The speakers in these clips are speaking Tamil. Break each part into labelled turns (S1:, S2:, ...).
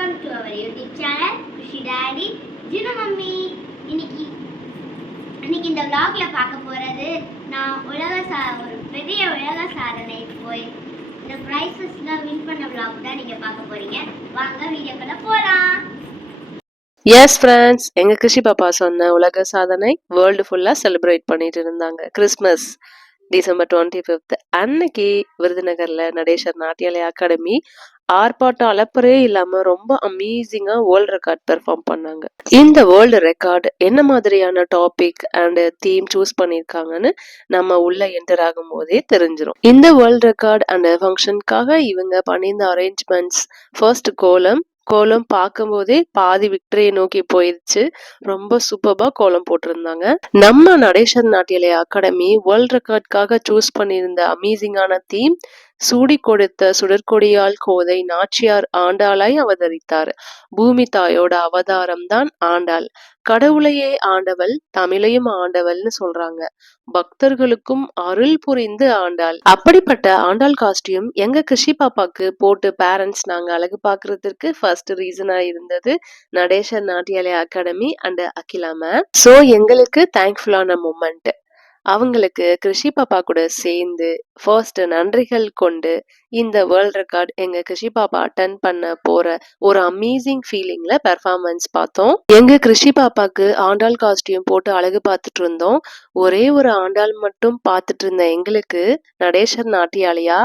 S1: Welcome to our YouTube channel Khushi daddy Jinu mummy இன்னைக்கு இன்னைக்கு இந்த vlogல பார்க்க போகிறது நான் உலக சா ஒரு பெரிய உலக சாதனை போய் இந்த ப்ரைஸஸ்லாம் வின் பண்ண விளாக் தான் நீங்கள் பார்க்க போகிறீங்க வாங்க வீடியோக்குள்ளே போகலாம்
S2: எஸ் ஃப்ரெண்ட்ஸ் எங்கள் கிருஷி பாப்பா சொன்ன உலக சாதனை வேர்ல்டு ஃபுல்லாக செலிப்ரேட் பண்ணிட்டு இருந்தாங்க. கிறிஸ்மஸ் டிசம்பர் டுவெண்ட்டி ஃபிஃப்த் அன்னைக்கு விருதுநகர்ல நடேசர் நாட்டியாலய அகாடமி ஆர்ப்பாட்டம் அலப்பறே இல்லாம ரொம்ப அமேசிங்கா வேர்ல்ட் ரெக்கார்ட் பெர்ஃபார்ம் பண்ணாங்க. இந்த வேர்ல்டு ரெக்கார்டு என்ன மாதிரியான டாபிக் அண்ட் தீம் சூஸ் பண்ணிருக்காங்கன்னு நம்ம உள்ள என்டர் ஆகும் போதே தெரிஞ்சிடும் இந்த வேர்ல்ட் ரெக்கார்ட் அண்ட் ஃபங்க்ஷனுக்காக இவங்க பண்ணியிருந்த அரேஞ்ச்மெண்ட்ஸ் ஃபர்ஸ்ட் கோலம் கோலம் பார்க்கும்போதே பாதி விக்டரியை நோக்கி போயிடுச்சு. ரொம்ப சூப்பர்பா கோலம் போட்டிருந்தாங்க. நம்ம நடேஷன் நாட்டியலை அகாடமி வேர்ல்ட் ரெக்கார்ட்காக சூஸ் பண்ணியிருந்த அமேசிங்கான தீம் சூடி கொடுத்த சுடற்கொடியால் கோதை நாச்சியார் ஆண்டாளாய் அவதரித்தார். பூமி தாயோட அவதாரம் தான் ஆண்டாள். கடவுளையே ஆண்டவள் தமிழையும் ஆண்டவள்னு சொல்றாங்க. பக்தர்களுக்கும் அருள் புரிந்து ஆண்டாள். அப்படிப்பட்ட ஆண்டாள் காஸ்டியூம் எங்க கிருஷி பாப்பாக்கு போட்டு பேரண்ட்ஸ் நாங்க அழகு பாக்குறதுக்கு ஃபர்ஸ்ட் ரீசனா இருந்தது நடேசன் நாட்டியாலய அகாடமி அண்ட் அகிலாம சோ எங்களுக்கு தேங்க்ஃபுல்லான மூமெண்ட் அவங்களுக்கு கிருஷி பாப்பா கூட சேர்ந்து ஃபர்ஸ்ட் நன்றிகள் கொண்டு இந்த வேர்ல்ட் ரெக்கார்ட் எங்க கிருஷி பாப்பா அட்டன் பண்ண போற ஒரு அமேசிங் ஃபீலிங்ல பெர்ஃபார்மன்ஸ் பார்த்தோம். எங்க கிருஷி பாப்பாக்கு ஆண்டாள் காஸ்டியூம் போட்டு அழகு பார்த்துட்டு இருந்தோம். ஒரே ஒரு ஆண்டாள் மட்டும் பார்த்துட்டு இருந்த எங்களுக்கு நடேஸ்வர் நாட்டியாலயா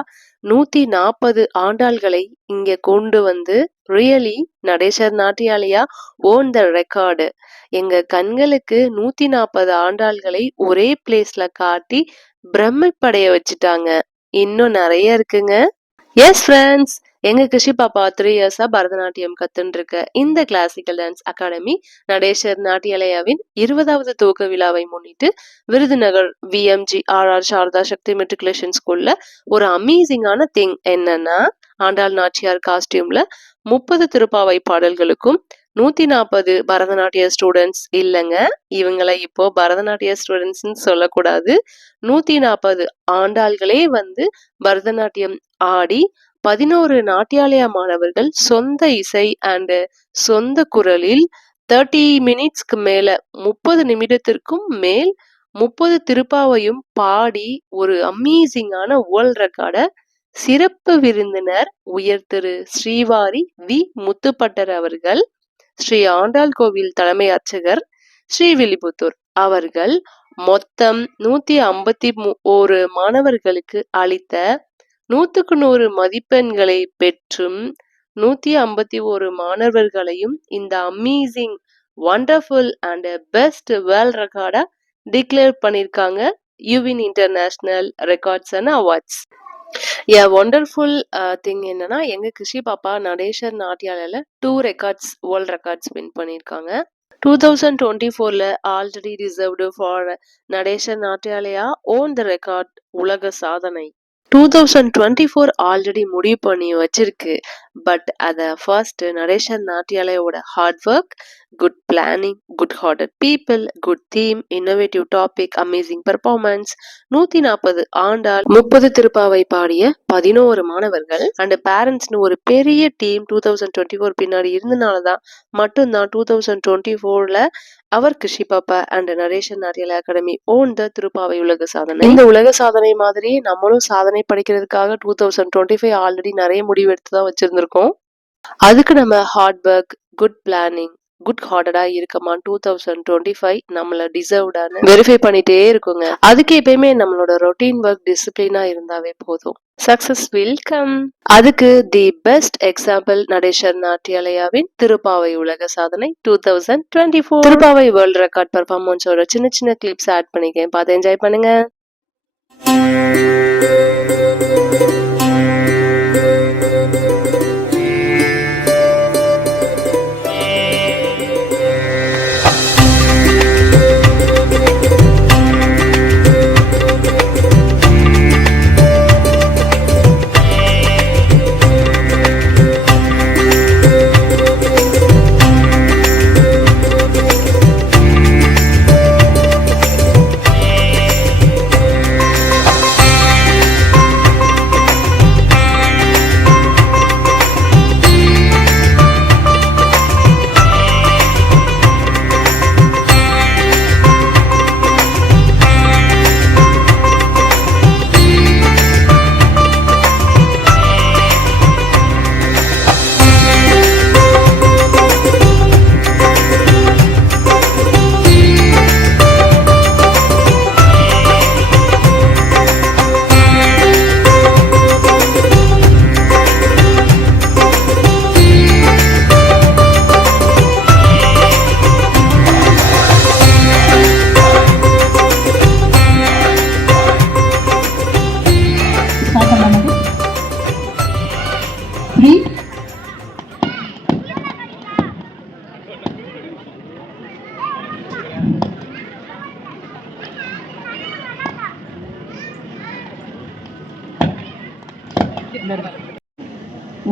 S2: நூத்தி நாற்பது ஆண்டாள்களை இங்க கொண்டு வந்து really Natesar Natyalaya? Own the record எங்க கண்களுக்கு நூத்தி நாற்பது ஆண்டாள்களை ஒரே பிளேஸ்ல காட்டி பிரமிப்படைய வச்சுட்டாங்க. இன்னும் நிறைய இருக்குங்க. எஸ் ஃப்ரெண்ட்ஸ் எங்க கிருஷி பாப்பா த்ரீ இயர்ஸா பரதநாட்டியம் கத்துன்னு இருக்க இந்த கிளாசிக்கல் டான்ஸ் அகாடமி நடேசர் நாட்டியாலயாவின் இருபதாவது துவக்க விழாவை முன்னிட்டு Virudhunagar VMG R R Sarada Sakthi matriculation ஸ்கூல்ல ஒரு அமேசிங்கான திங் என்னன்னா ஆண்டாள் நாச்சியார் காஸ்டியூம்ல முப்பது திருப்பாவை பாடல்களுக்கும் நூத்தி நாற்பது பரதநாட்டிய ஸ்டூடெண்ட்ஸ் இல்லைங்க. இவங்களை இப்போ பரதநாட்டிய ஸ்டூடெண்ட்ஸ்ன்னு சொல்லக்கூடாது. நூத்தி நாற்பது ஆண்டாள்களே வந்து பரதநாட்டியம் ஆடி பதினோரு நாட்டியாலய மாணவர்கள் சொந்த இசை அண்டு சொந்த குரலில் தேர்ட்டி மினிட்ஸ்க்கு மேல முப்பது நிமிடத்திற்கும் மேல் முப்பது திருப்பாவையும் பாடி ஒரு அமேசிங்கான வேர்ல்ட் ரெக்கார்டை சிறப்பு விருந்தினர் உயர் திரு ஸ்ரீவாரி வி. முத்துப்பட்டர் அவர்கள் ஸ்ரீ ஆண்டாள் கோவில் தலைமை அர்ச்சகர் ஸ்ரீவில்லிபுத்தூர் அவர்கள் மொத்தம் நூத்தி ஐம்பத்தி ஒரு மாணவர்களுக்கு அளித்த நூத்துக்கு நூறு மதிப்பெண்களை பெற்றும் நூத்தி ஐம்பத்தி ஒரு மாணவர்களையும் இந்த amazing wonderful and best world ரெக்கார்டா declare பண்ணியிருக்காங்க. யுவின் international records and awards a wonderful thing என்னன்னா எங்க கிருஷி பாப்பா Natesar நாட்டியாலையில two records world records win பண்ணியிருக்காங்க. டூ தௌசண்ட் டுவெண்ட்டி ஃபோர்ல already reserved for Natesar Natyalaya? Own the record உலக சாதனை. Two thousand twenty four already முடிவு பண்ணி வச்சிருக்கு. பட் அதை first Natesar நாட்டியாலயோட hard work good planning good hearted people good theme innovative topic amazing performance நூத்தி நாற்பது ஆண்டால் முப்பது திருப்பாவை பாடிய பதினோரு மாணவர்கள். அண்ட் பேரண்ட்ஸ்னு ஒரு பெரிய team two thousand twenty four பின்னாடி இருந்தனால தான் மட்டும்தான் டூ தௌசண்ட் டுவெண்ட்டி ஃபோர்ல அவர் கிருஷி பாப்பா and Natesan Natyalaya academy own the Tiruppavai உலக சாதனை. இந்த உலக சாதனை மாதிரி நம்மளும் சாதனை படிக்கிறதுக்காக two thousand twenty five already நிறைய முடிவு எடுத்து தான் வச்சிருந்திருக்கோம். அதுக்கு நம்ம hard work good planning good ஹார்டடா இருக்கமா? டூ தௌசண்ட் டுவெண்ட்டி ஃபைவ் நம்மள டிசர்வ்டான வெரிஃபை பண்ணிட்டே இருக்குங்க. அதுக்கு எப்பயுமே நம்மளோட ரொட்டீன் ஒர்க் டிசிப்ளினா இருந்தாவே போதும். சக்சஸ் வில் கம் அதுக்கு தி பெஸ்ட் எக்ஸாம்பிள் நடேசர் நாட்டியாலயாவின் திருப்பாவை உலக சாதனை two thousand twenty four Tiruppavai world record பர்ஃபார்மன்ஸோட சின்ன சின்ன கிளிப்ஸ் ஆட் பண்ணிக்கேன். பார்த்து என்ஜாய் பண்ணுங்க.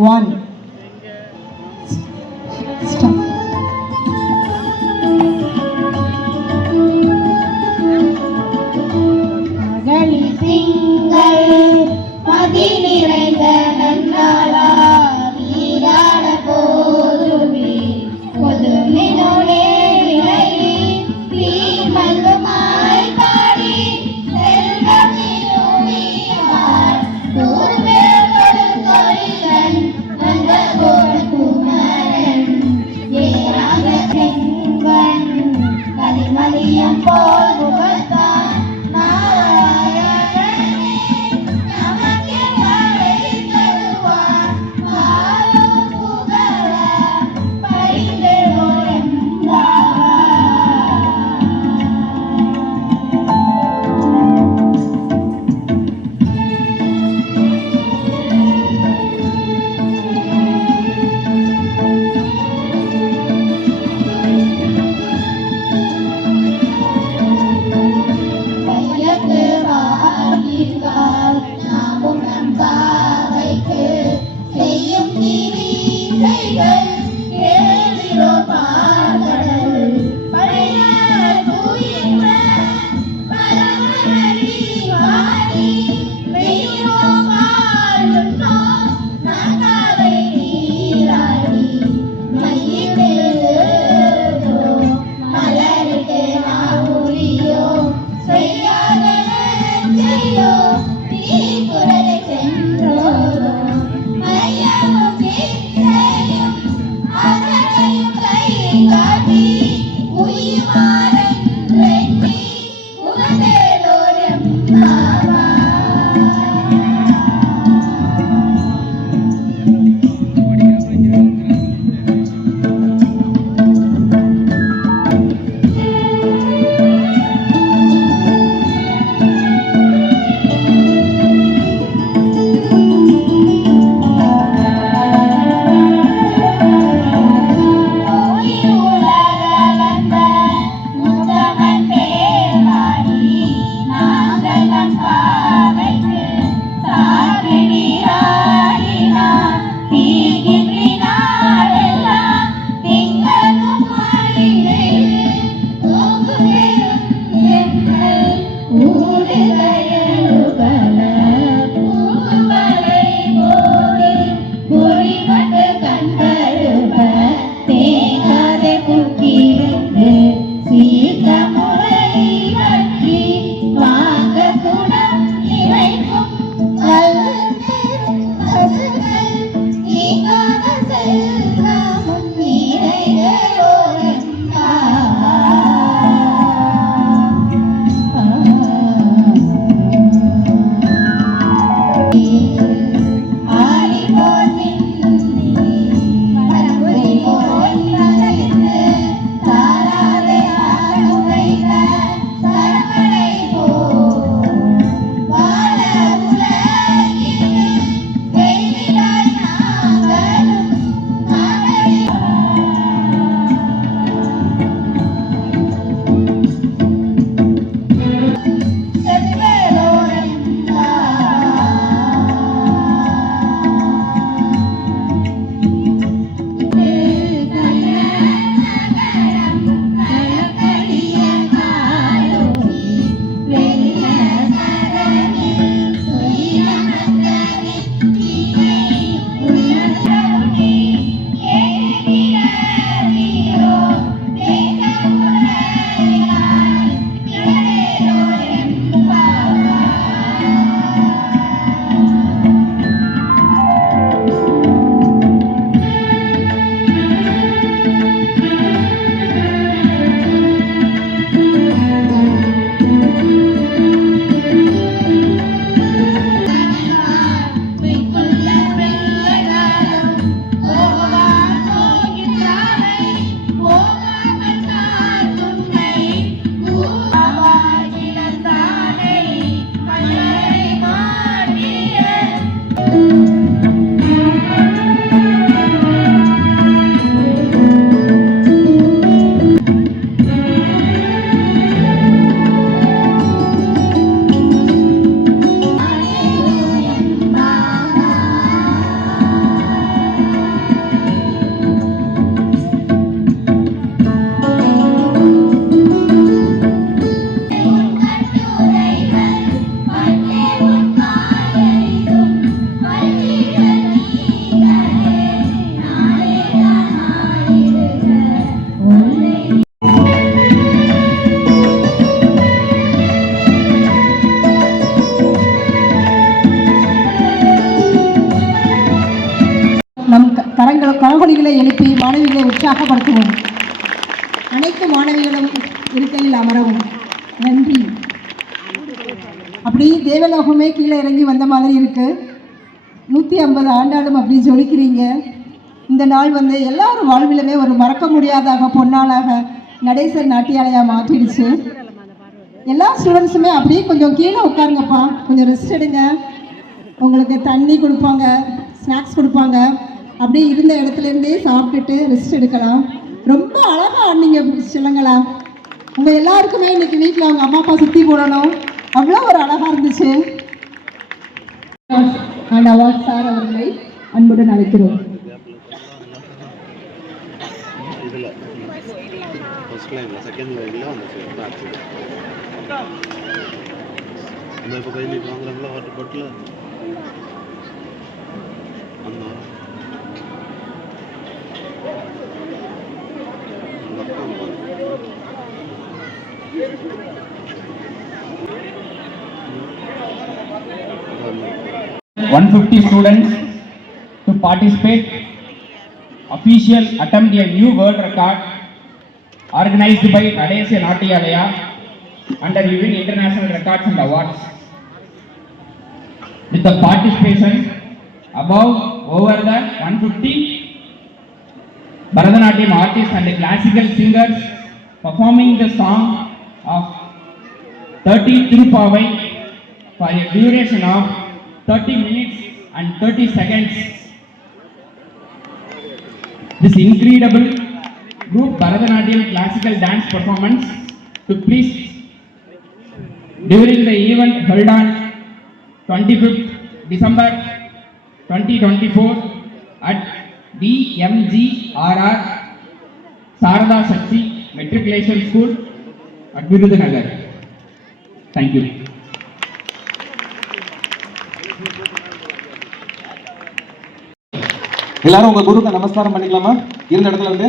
S3: one. மாணவிகளை உற்சாகப்படுத்துவோம். அனைத்து மாணவிகளும் இருக்கையில் அமரவும். நன்றி. அப்படி தேவலோகமே கீழே இறங்கி வந்த மாதிரி இருக்கு. நூற்றி ஐம்பது ஆண்டாலும் அப்படி ஜொலிக்கிறீங்க. இந்த நாள் வந்து எல்லாரும் வாழ்விலுமே ஒரு மறக்க முடியாதாக பொன்னாளாக நடேசர் நாட்டியாலையாக மாற்றிடுச்சு. எல்லா ஸ்டூடெண்ட்ஸுமே அப்படியே கொஞ்சம் கீழே உட்காருங்கப்பா. கொஞ்சம் ரெஸ்ட் எடுங்க. உங்களுக்கு தண்ணி கொடுப்பாங்க ஸ்நாக்ஸ் கொடுப்பாங்க. அப்படியே இருந்த இடத்துல இருந்தே சாப்பிட்டுட்டு ரெஸ்ட் எடுக்கலாம். ரொம்ப அழகா ஆடினீங்க சொல்லுங்களா. உங்க எல்லாருக்குமே இன்னைக்கு வீட்டில் அவங்க அம்மா அப்பா சுத்தி போடணும். அவ்வளோ ஒரு அழகா இருந்துச்சு. அண்ட் அவார்ட் சார் அவர்களை அன்புடன் அழைக்கிறோம்.
S4: செகண்ட் இப்போ கையில் வாங்குறாங்களா water bottle
S5: 150 students to participate. Official attempt a new world record organized by Nadesya Natiyalaya under Union International Records and Awards. With the participation above over the 150 Bharatanatyam artists and classical singers performing the song of 30 Tirupavai for a duration of 30 minutes and 30 seconds. This incredible group Bharatanatyam classical dance performance took place during the event held on 25th December 2024 at DMGRR Sarada Shakti Matriculation School at Virudhunagar. Thank you.
S6: எல்லாரும் உங்க குருக்கு நமஸ்காரம் பண்ணிக்கலாமா? இருந்த இடத்துல இருந்து?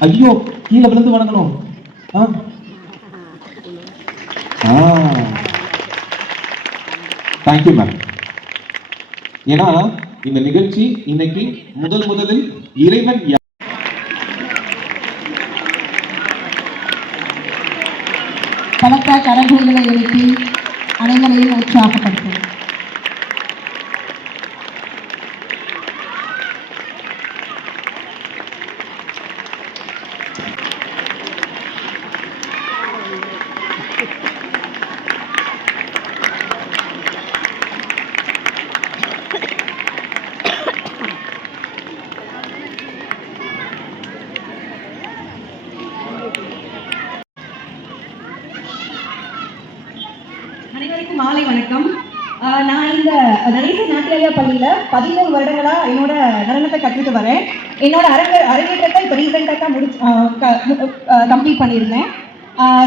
S6: ஐயோ கீழே விழுந்து வணங்கணும். தேங்க்யூ மேம் ஏன்னா இந்த நிகழ்ச்சி இன்னைக்கு முதல் முதலில் இறைவன் யா-
S3: பலத்த கரங்களை எழுப்பி அனைவரையும் உற்சாகப்படுத்தும்
S7: பதிமூணு வருடங்களா என்னோட நடனத்தை கற்றுட்டு வரேன். என்னோட அரங்க அரங்கேற்றத்தை இப்போ ரீசெண்டாக தான் முடிச்சு கம்ப்ளீட் பண்ணியிருந்தேன்.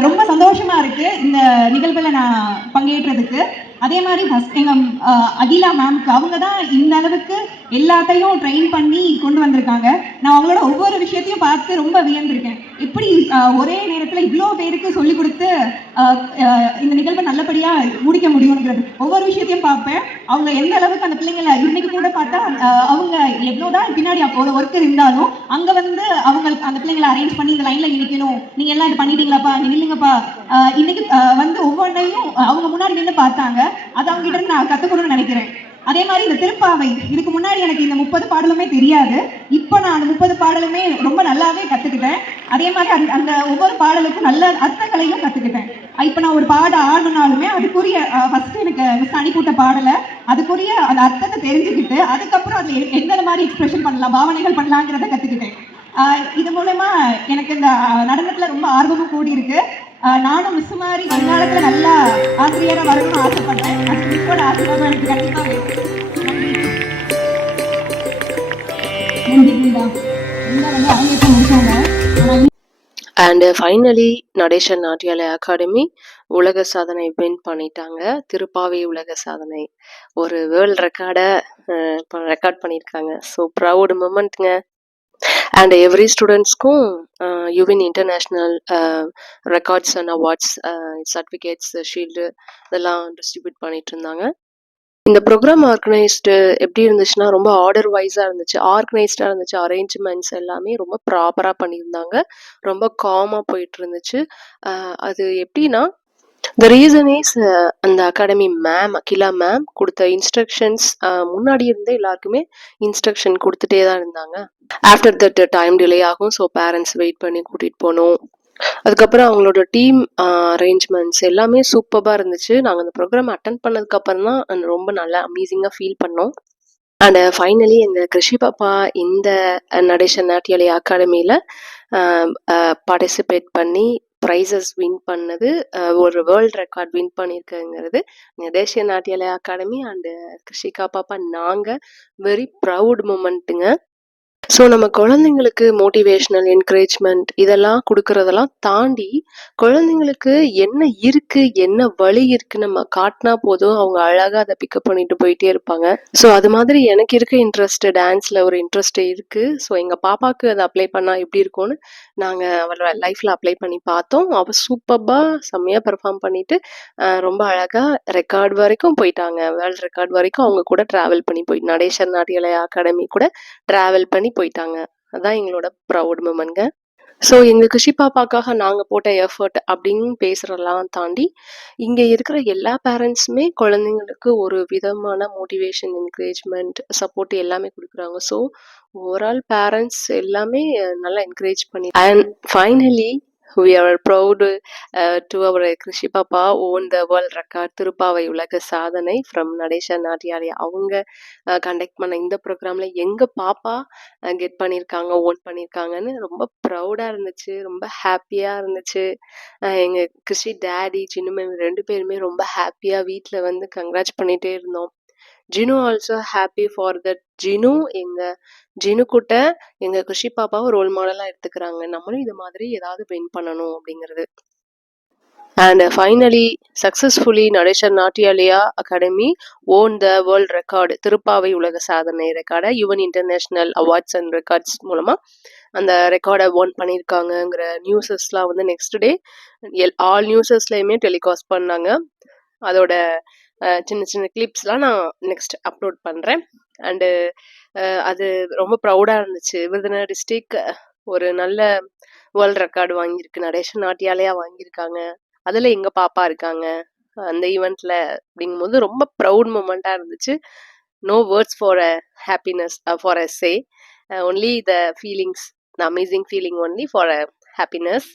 S7: ரொம்ப சந்தோஷமா இருக்கு இந்த நிகழ்வில் நான் பங்கேற்றதுக்கு. அதே மாதிரி ஃபஸ்ட் எங்கள் அகிலா மேம்க்கு அவங்க தான் இந்த அளவுக்கு எல்லாத்தையும் ட்ரெயின் பண்ணி கொண்டு வந்திருக்காங்க. நான் அவங்களோட ஒவ்வொரு விஷயத்தையும் பார்த்து ரொம்ப வியந்திருக்கேன். எப்படி ஒரே நேரத்தில் இவ்வளோ பேருக்கு சொல்லி கொடுத்து இந்த நிகழ்வை நல்லபடியாக முடிக்க முடியுங்கிறது ஒவ்வொரு விஷயத்தையும் பார்ப்பேன். அவங்க எந்த அளவுக்கு அந்த பிள்ளைங்களை இன்னைக்கு கூட பார்த்தா அவங்க அவங்க எவ்வளோதான் பின்னாடி அப்போ ஒரு ஒர்க்கர் இருந்தாலும் அங்கே வந்து அவங்களுக்கு அந்த பிள்ளைங்களை அரேஞ்ச் பண்ணி இந்த லைனில் நிற்கணும் நீங்கள் எல்லாம் இது பண்ணிட்டீங்களாப்பா? நில்லுங்கப்பா. இன்னைக்கு வந்து ஒவ்வொன்றையும் அவங்க முன்னாடி நின்று பார்த்தாங்க. அது அவங்க கிட்ட இருந்து நான் கத்துக்கணும்னு நினைக்கிறேன். அதே மாதிரி இந்த திருப்பாவை இதுக்கு முன்னாடி எனக்கு இந்த முப்பது பாடலுமே தெரியாது. இப்போ நான் அந்த முப்பது பாடலுமே ரொம்ப நல்லாவே கற்றுக்கிட்டேன் அதே மாதிரி அந்த அந்த ஒவ்வொரு பாடலுக்கும் நல்ல அர்த்தங்களையும் கற்றுக்கிட்டேன் இப்போ நான் ஒரு பாட ஆடணுனாலுமே அதுக்குரிய ஃபர்ஸ்ட் எனக்கு மிஸ் அனுப்பிவிட்ட பாடலை அதுக்குரிய அந்த அர்த்தத்தை தெரிஞ்சுக்கிட்டு அதுக்கப்புறம் அதில் எந்தெந்த மாதிரி எக்ஸ்பிரஷன் பண்ணலாம் பாவனைகள் பண்ணலாங்கிறத கற்றுக்கிட்டேன் இது மூலமா எனக்கு இந்த நடனத்தில் நடனத்துல ரொம்ப ஆர்வமும் கூடி இருக்கு நானும் மிஸ் மாதிரி வருங்காலத்துல நல்லா ஆசிரியராக வரணும்னு ஆசைப்பட்டேன். அந்த மிஸ்ஸோட ஆசீர்வாதம் எனக்கு கண்டிப்பாக வேணும் நன்றி நன்றி கீதா நல்லா வந்து அவங்க முடிச்சாங்க ஆனா
S2: and finally Natesan Natyalaya academy உலக சாதனை வின் பண்ணிட்டாங்க. திருப்பாவை உலக சாதனை. ஒரு வேர்ல்ட் ரெக்கார்டை ரெக்கார்ட் பண்ணியிருக்காங்க. ஸோ ப்ரௌடு மூமெண்ட்ங்க அண்ட் எவ்ரி ஸ்டூடெண்ட்ஸ்க்கும் யுவின் international records and awards certificates shield இதெல்லாம் டிஸ்ட்ரிபியூட் பண்ணிட்டு இருந்தாங்க. இந்த ப்ரோக்ராம் ஆர்கனைஸ்டு எப்படி இருந்துச்சுன்னா ரொம்ப ஆர்டர் வைஸாக இருந்துச்சு. ஆர்கனைஸ்டாக இருந்துச்சு. அரேஞ்ச்மெண்ட்ஸ் எல்லாமே ரொம்ப ப்ராப்பராக பண்ணியிருந்தாங்க. ரொம்ப காமாக போயிட்டு இருந்துச்சு. Uh, அது எப்படின்னா த ரீசன் இஸ் அந்த அகாடமி மேம் அகிலா மேம் கொடுத்த இன்ஸ்ட்ரக்ஷன்ஸ் uh, முன்னாடி இருந்தே எல்லாருக்குமே இன்ஸ்ட்ரக்ஷன் கொடுத்துட்டே தான் இருந்தாங்க. ஆஃப்டர் தட் டைம் டிலே ஆகும். ஸோ பேரண்ட்ஸ் வெயிட் பண்ணி கூட்டிகிட்டு போகணும் அதுக்கப்புறம் அவங்களோட டீம் அரேஞ்ச்மெண்ட்ஸ் uh, எல்லாமே சூப்பராக இருந்துச்சு. நாங்கள் அந்த ப்ரோக்ராம் அட்டன் பண்ணதுக்கப்புறம் தான் ரொம்ப நல்லா அமேசிங்காக ஃபீல் பண்ணோம். அண்ட் ஃபைனலி எங்கள் கிருஷி பாப்பா இந்த நடேஷன் நடேசன் நாட்டியாலய அகாடமியில் பார்ட்டிசிபேட் பண்ணி ப்ரைஸஸ் வின் பண்ணது ஒரு வேர்ல்ட் ரெக்கார்ட் வின் பண்ணியிருக்கங்கிறது தேசிய நாட்டியாலய அகாடமி அண்டு கிருஷிகா பாப்பா நாங்கள் வெரி ப்ரவுட் மூமெண்ட்டுங்க ஸோ நம்ம குழந்தைங்களுக்கு மோட்டிவேஷ்னல் என்கரேஜ்மெண்ட் இதெல்லாம் கொடுக்கறதெல்லாம் தாண்டி குழந்தைங்களுக்கு என்ன இருக்கு என்ன வழி இருக்கு நம்ம காட்டினா போதும் அவங்க அழகாக அதை பிக்கப் பண்ணிட்டு போயிட்டே இருப்பாங்க. ஸோ அது மாதிரி எனக்கு இருக்க இன்ட்ரெஸ்ட் டான்ஸில் ஒரு இன்ட்ரெஸ்ட் இருக்கு. ஸோ எங்கள் பாப்பாவுக்கு அதை அப்ளை பண்ணால் எப்படி இருக்கும்னு நாங்கள் அவளோட லைஃப்பில் அப்ளை பண்ணி பார்த்தோம். அவள் சூப்பர்பாக செம்மையாக பெர்ஃபார்ம் பண்ணிட்டு ரொம்ப அழகாக ரெக்கார்ட் வரைக்கும் போயிட்டாங்க. வேர்ல்ட் ரெக்கார்ட் வரைக்கும் அவங்க கூட ட்ராவல் பண்ணி போய் நடேஷர் நாட்டியலய அகாடமி கூட ட்ராவல் பண்ணி போயிட்டாங்க. அதான் எங்களோட ப்ரௌட் மூமெண்ட்ங்க ஸோ எங்கள் குஷி பாப்பாக்காக நாங்கள் போட்ட எஃபர்ட் அப்படின்னு பேசுகிறதெல்லாம் தாண்டி இங்கே இருக்கிற எல்லா பேரண்ட்ஸுமே குழந்தைங்களுக்கு ஒரு விதமான மோட்டிவேஷன் என்கரேஜ்மெண்ட் சப்போர்ட் எல்லாமே கொடுக்குறாங்க. ஸோ ஓவரால் பேரண்ட்ஸ் எல்லாமே நல்லா என்கரேஜ் பண்ணி and finally we are proud to our Krishi பாப்பா own the world record Tiruppavai உலக சாதனை ஃப்ரம் நடேஷா நாட்டியாரி அவங்க கண்டக்ட் பண்ண இந்த ப்ரோக்ராமில் எங்கள் பாப்பா கெட் uh, பண்ணியிருக்காங்க ஓன் பண்ணியிருக்காங்கன்னு ரொம்ப ப்ரௌடாக இருந்துச்சு ரொம்ப ஹாப்பியாக இருந்துச்சு. எங்கள் கிருஷி டேடி சின்ன ரெண்டு பேருமே ரொம்ப ஹாப்பியாக வீட்டில் வந்து கங்க்ராச் பண்ணிகிட்டே இருந்தோம். Jinu also happy for that Jinu. எங்கள் ஜினு கூட்ட எங்கள் கிருஷி பாப்பாவை ரோல் மாடலாக எடுத்துக்கிறாங்க. நம்மளும் இது மாதிரி ஏதாவது வின் பண்ணணும் அப்படிங்கிறது. And finally successfully Natesar Natyalaya academy own the world record Tiruppavai உலக சாதனை ரெக்கார்டை Yuvan international awards and records மூலமாக அந்த ரெக்கார்டை ஓன் பண்ணியிருக்காங்கங்கிற நியூஸஸ்லாம் வந்து நெக்ஸ்ட் டே எல் ஆல் நியூஸஸ்லையுமே டெலிகாஸ்ட் பண்ணாங்க. அதோட சின்ன சின்ன கிளிப்ஸ்லாம் நான் நெக்ஸ்ட் அப்லோட் பண்ணுறேன் அண்டு அது ரொம்ப ப்ரௌடாக இருந்துச்சு. விருதுநகர் டிஸ்ட்ரிக் ஒரு நல்ல வேர்ல்ட் ரெக்கார்டு வாங்கியிருக்கு. நடேஷன் நாட்டியாலயா வாங்கியிருக்காங்க. அதில் எங்கள் பாப்பா இருக்காங்க. அந்த ஈவெண்ட்டில் அப்படிங்கும்போது ரொம்ப ப்ரௌட் மூமெண்ட்டாக இருந்துச்சு. No words for a happiness for a say only the feelings the amazing feeling only for a happiness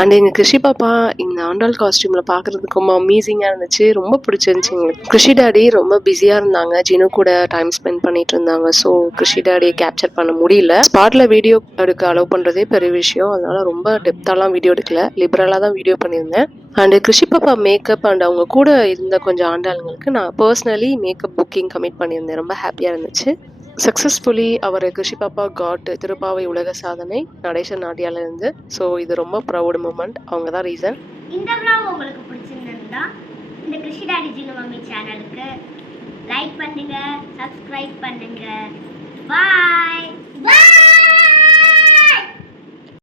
S2: and எங்கள் கிருஷி பாப்பா இந்த ஆண்டாள் காஸ்டியூமில் பார்க்குறதுக்கு ரொம்ப அமேசிங்காக இருந்துச்சு. ரொம்ப பிடிச்சிருந்துச்சு எங்களுக்கு. கிருஷி டாடி ரொம்ப பிஸியாக இருந்தாங்க. ஜினு கூட டைம் ஸ்பெண்ட் பண்ணிட்டு இருந்தாங்க. ஸோ கிருஷி டாடியை கேப்சர் பண்ண முடியல. ஸ்பாட்டில் வீடியோ எடுக்க அலோவ் பண்ணுறதே பெரிய விஷயம். அதனால் ரொம்ப டெப்த்தாலாம் வீடியோ எடுக்கல. லிபரலாக தான் வீடியோ பண்ணியிருந்தேன். அண்ட் கிருஷி பாப்பா மேக்கப் அண்ட் அவங்க கூட இருந்த கொஞ்சம் ஆண்டாளுங்களுக்கு நான் பர்சனலி மேக்கப் புக்கிங் கமிட் பண்ணியிருந்தேன். ரொம்ப ஹாப்பியாக இருந்துச்சு. சக்ஸஸ்ஃபுல்லி அவர் கிருஷி பாப்பா காட் திருப்பாவை உலக சாதனை நடேசன் நாட்டியால இருந்து ஸோ இது ரொம்ப ப்ரௌட் மூமெண்ட் அவங்க தான் ரீசன்
S1: இந்த vlog உங்களுக்கு பிடிச்சிருந்தா இந்த கிருஷி டாடி ஜினு மம்மி சேனலுக்கு லைக் பண்ணுங்க சப்ஸ்கிரைப் பண்ணுங்க. Bye bye